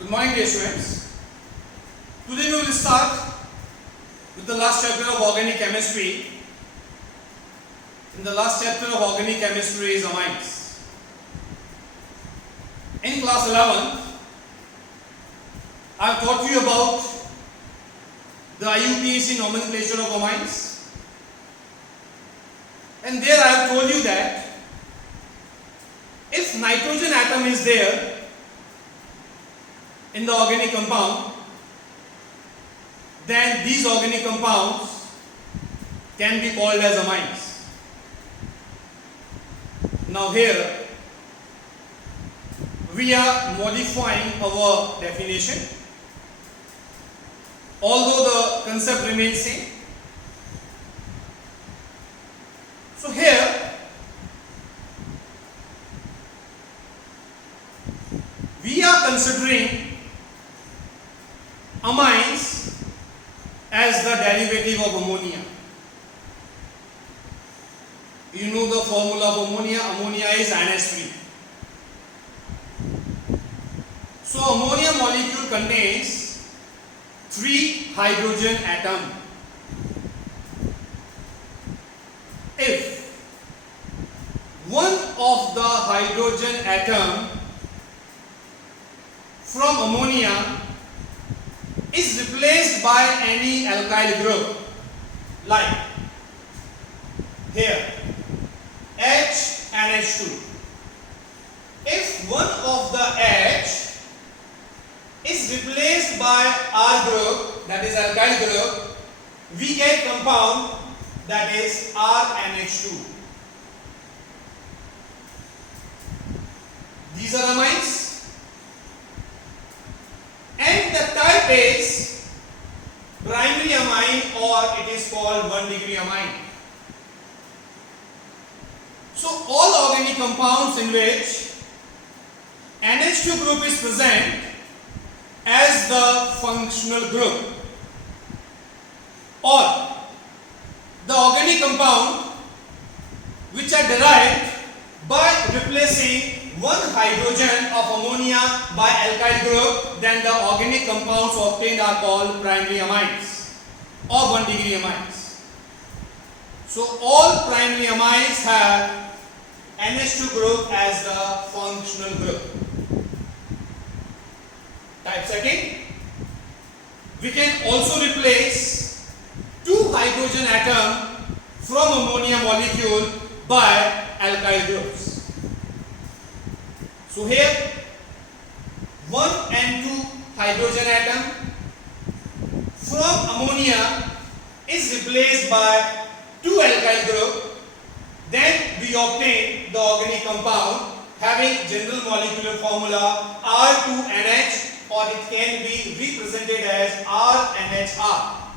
Good morning, dear students. Today we will start with the last chapter of organic chemistry. In the last chapter of organic chemistry is amines. In class 11, I have taught you about the IUPAC nomenclature of amines, and there I have told you that if nitrogen atom is there in the organic compound, then these organic compounds can be called as amines. Now here we are modifying our definition, although the concept remains same. So here we are considering amines as the derivative of ammonia. You know the formula of ammonia. Ammonia is NH3. So ammonia molecule contains 3 hydrogen atoms. If one of the hydrogen atom from ammonia is replaced by any alkyl group, like here H and H2. If one of the H is replaced by R group, that is alkyl group, we get compound that is RNH2. These are amines. And the type is primary amine, or it is called 1-degree amine. So all organic compounds in which NH2 group is present as the functional group, or the organic compound which are derived by replacing one hydrogen of ammonia by alkyl group, then the organic compounds obtained are called primary amines or 1-degree amines. So all primary amines have NH2 group as the functional group. Type second, we can also replace 2 hydrogen atoms from ammonia molecule by alkyl groups. So here 1 and 2 hydrogen atom from ammonia is replaced by 2 alkyl group, then we obtain the organic compound having general molecular formula R2NH, or it can be represented as RNHR.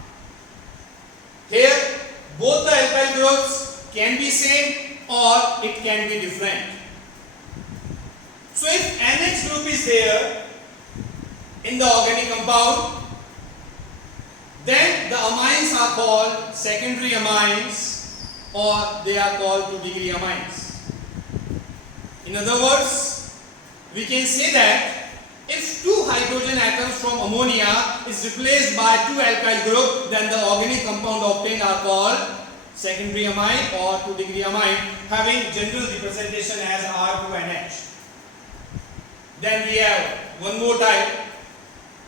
Here both the alkyl groups can be same or it can be different. So if NH group is there in the organic compound, then the amines are called secondary amines, or they are called 2-degree amines. In other words, we can say that if 2 hydrogen atoms from ammonia is replaced by 2 alkyl group, then the organic compound obtained are called secondary amine or 2-degree amine, having general representation as R2NH. Then we have one more type,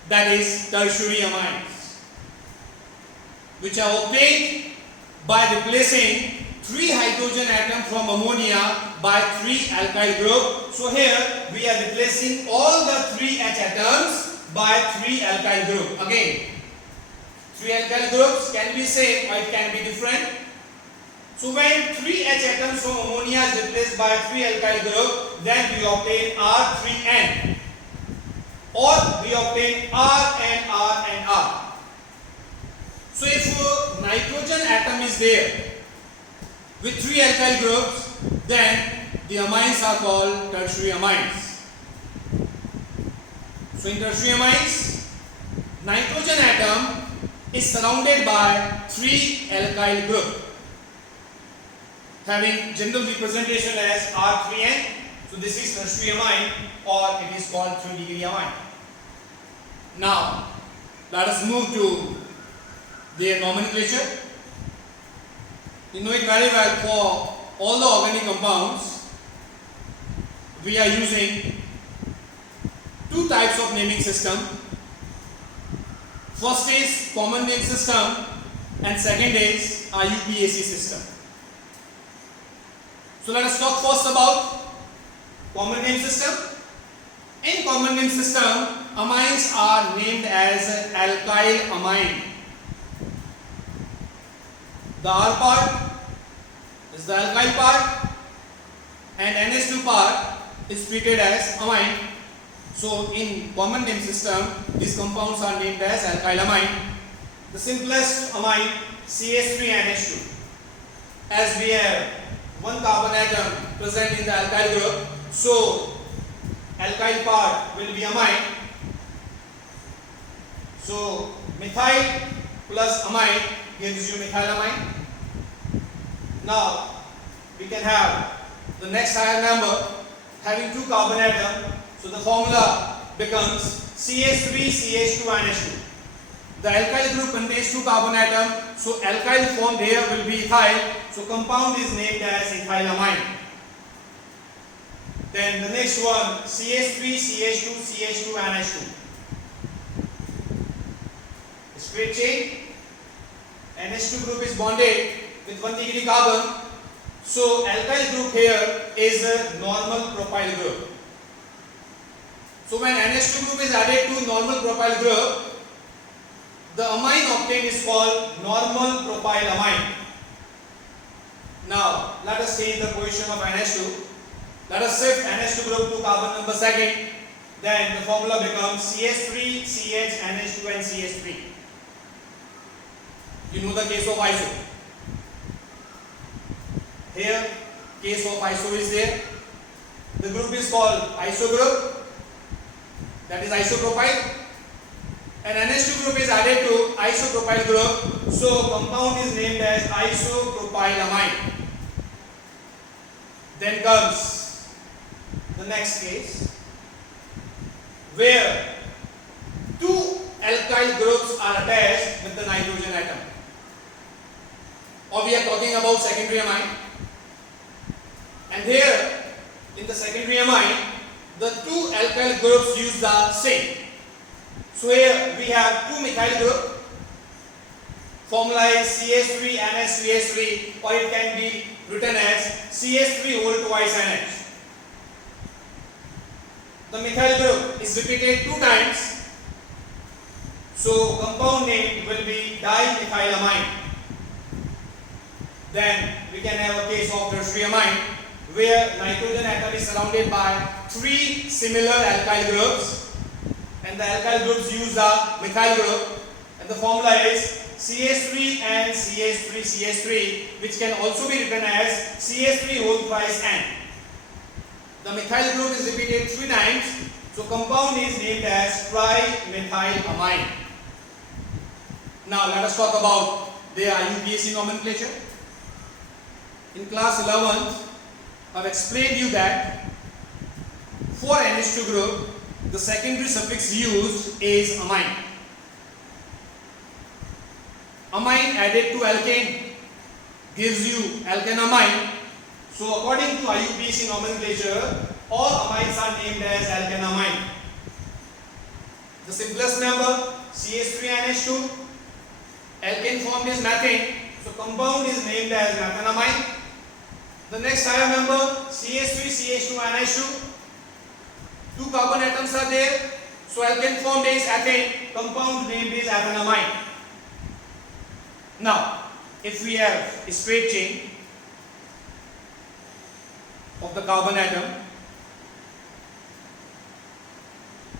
that is tertiary amines, which are obtained by replacing 3 hydrogen atoms from ammonia by 3 alkyl group. So here we are replacing all the 3 H atoms by 3 alkyl group. Again, 3 alkyl groups can be same or it can be different. So when 3 H atoms from ammonia is replaced by 3 alkyl group, then we obtain R3N, or we obtain R and R and R. So if nitrogen atom is there with 3 alkyl groups, then the amines are called tertiary amines. So in tertiary amines, nitrogen atom is surrounded by 3 alkyl group having general representation as R3N. So this is tertiary amine, or it is called 3-degree amine. Now, let us move to their nomenclature. You know it very well, for all the organic compounds, we are using two types of naming system. First is common name system and second is IUPAC system. So let us talk first about common name system. In common name system, amines are named as alkyl amine. The R part is the alkyl part and NH2 part is treated as amine. So in common name system, these compounds are named as alkyl amine. The simplest amine, CH3NH2. As we have one carbon atom present in the alkyl group, so alkyl part will be amine. So methyl plus amine gives you methylamine. Now we can have the next higher number having two carbon atoms. So the formula becomes CH3CH2NH2. The alkyl group contains two carbon atoms, so alkyl formed here will be ethyl. So compound is named as ethylamine. Then the next one, CH3CH2CH2NH2. Straight chain. NH2 group is bonded with 1 degree carbon. So alkyl group here is a normal propyl group. So when NH2 group is added to normal propyl group, the amine obtained is called normal propyl amine. Now let us change the position of NH2. Let us shift NH2 group to carbon number second. Then the formula becomes CH3, CH, NH2 and CH3. You know the case of iso. Here case of iso is there. The group is called iso group. That is isopropyl, and NH2 group is added to isopropyl group, so compound is named as isopropylamine. Then comes the next case where two alkyl groups are attached with the nitrogen atom, or we are talking about secondary amine, and here in the secondary amine the two alkyl groups use the same. So here we have two methyl group. Formula is CH3NH3H3, or it can be written as CH3 whole twice NH. The methyl group is repeated two times. So compound name will be dimethylamine. Then we can have a case of tertiary amine, where nitrogen atom is surrounded by three similar alkyl groups, and the alkyl groups use the methyl group, and the formula is CH3 and CH3CH3, which can also be written as CH3 whole twice N. The methyl group is repeated three times, so compound is named as trimethylamine. Now let us talk about the IUPAC nomenclature. In class 11th, I have explained you that for NH2 group, the secondary suffix used is amine. Amine added to alkane gives you alkanamine. So according to IUPAC nomenclature, all amines are named as alkanamine. The simplest member, CH3NH2, alkane formed is methane, so compound is named as methanamine. The next higher member, CH3CH2NH2, two carbon atoms are there, so alkane formed is ethane, compound named is ethanamine. Now, if we have a straight chain of the carbon atom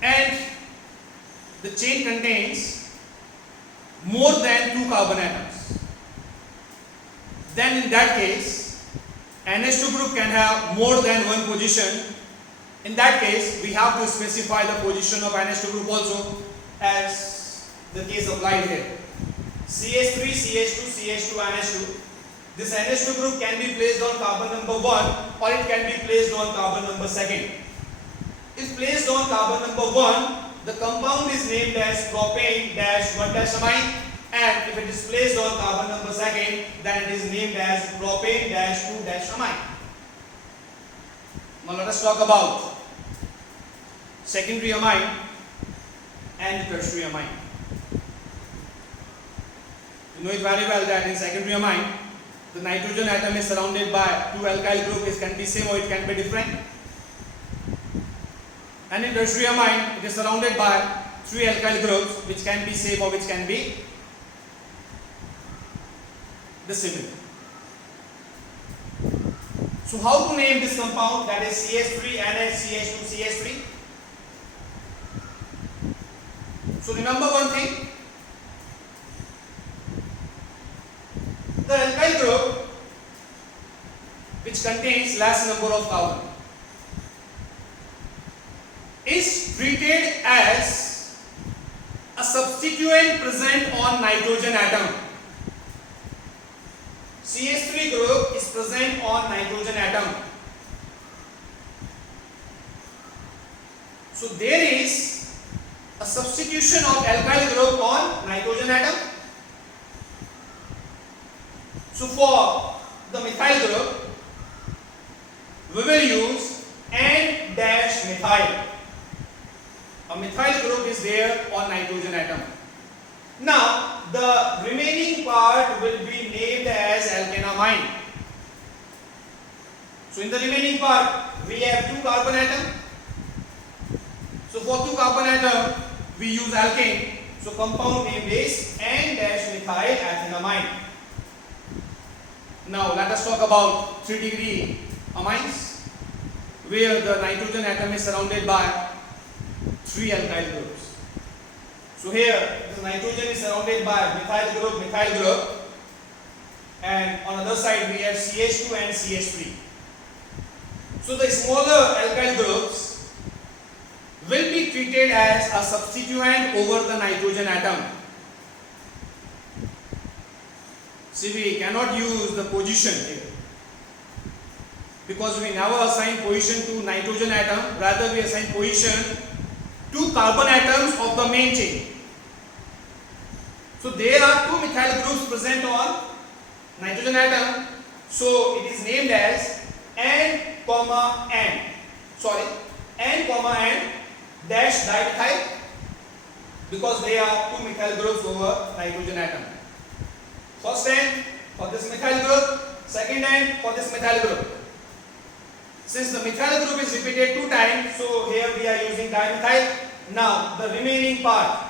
and the chain contains more than two carbon atoms, then in that case NH2 group can have more than one position. In that case, we have to specify the position of NH2 group also, as the case applied here. CH3, CH2, CH2, NH2. This NH2 group can be placed on carbon number 1 or it can be placed on carbon number 2. If placed on carbon number 1, the compound is named as propane-1-amine, and if it is placed on carbon number second, then it is named as propane-2-amine. Now let us talk about secondary amine and tertiary amine. You know it very well that in secondary amine, the nitrogen atom is surrounded by two alkyl groups. It can be same or it can be different. And in tertiary amine, it is surrounded by three alkyl groups, which can be same or which can be dissimilar. So how to name this compound, that is CH3 NH CH2 CH3? So remember one thing, the alkyl group which contains less number of carbon is treated as a substituent present on nitrogen atom. CH3 group is present on nitrogen atom. So there is a substitution of alkyl group on nitrogen atom. So for the methyl group, we will use N-methyl. A methyl group is there on nitrogen atom. Now the remaining part will be named as alkanamine. So in the remaining part we have two carbon atom. So for two carbon atom we use alkane. So compound name is N-methyl ethanamine. Now let us talk about 3 degree amines, where the nitrogen atom is surrounded by three alkyl groups. So here the nitrogen is surrounded by methyl group, and on the other side we have CH2 and CH3. So the smaller alkyl groups will be treated as a substituent over the nitrogen atom. See, we cannot use the position here, because we never assign position to nitrogen atom, rather we assign position to carbon atoms of the main chain. So there are two methyl groups present on nitrogen atom, so it is named as N, N dash dimethyl, because they are two methyl groups over nitrogen atom. First N for this methyl group, second N for this methyl group. Since the methyl group is repeated two times, so here we are using dimethyl. Now the remaining part,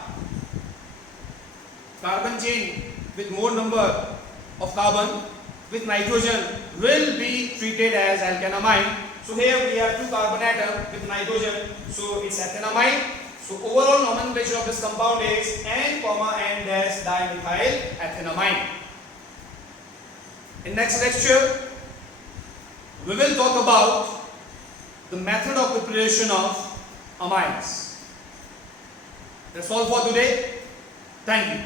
carbon chain with more number of carbon with nitrogen, will be treated as alkanamine. So here we have two carbon atom with nitrogen, so it's ethanamine. So overall nomenclature of this compound is N-N-dimethyl ethanamine. In next lecture, we will talk about the method of preparation of amines. That's all for today. Thank you.